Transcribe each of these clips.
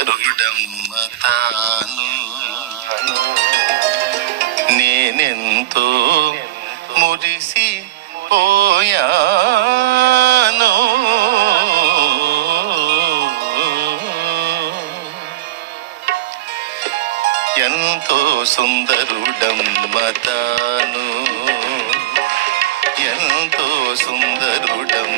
సుందరుడమ్మ తాను నేనెంతో మురిసి పోయాను ఎంతో సుందరుడమ్మ తాను ఎంతో సుందరుడమ్మ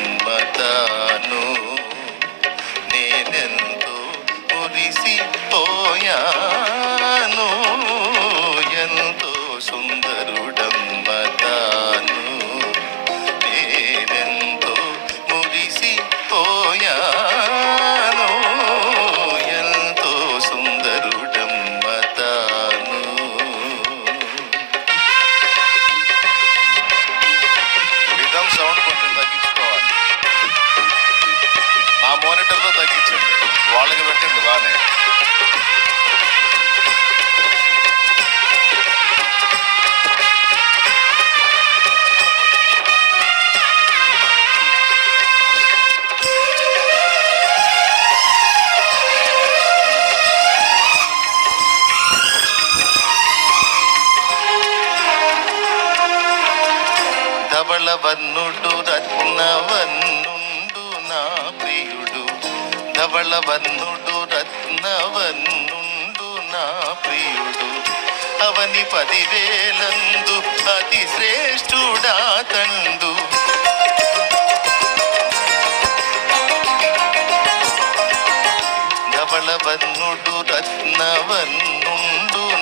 సౌండ్ కొంచెం తగ్గించుకోవాలి. నా మానిటర్లో తగ్గించండి. వాళ్ళకి పెట్టండి బాగానే ధవళవన్నుడు రత్నవన్నుండు నా ప్రియుడు. ధవళవన్నుడు రత్నవన్నుండు నా ప్రియుడు. అవని పదివేలందు అతి శ్రేష్ఠుడా తండు ధవళవన్నుడు రత్నవన్ను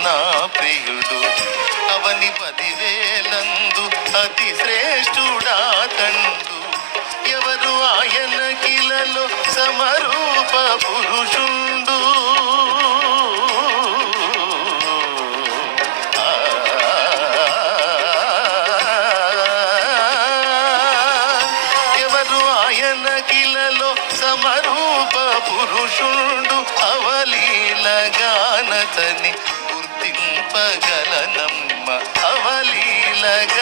నా ప్రియుడు. అవని పదివేలందు అతి శ్రేష్ఠుడా తండు ఎవరు ఆయన కిలలో సమరూప పురుషుండు. ఎవరు ఆయన కిలలో సమరూప పురుషుండు. అవలీలగానతని స్థుతింపగలనమ్మ అవలీలగానతని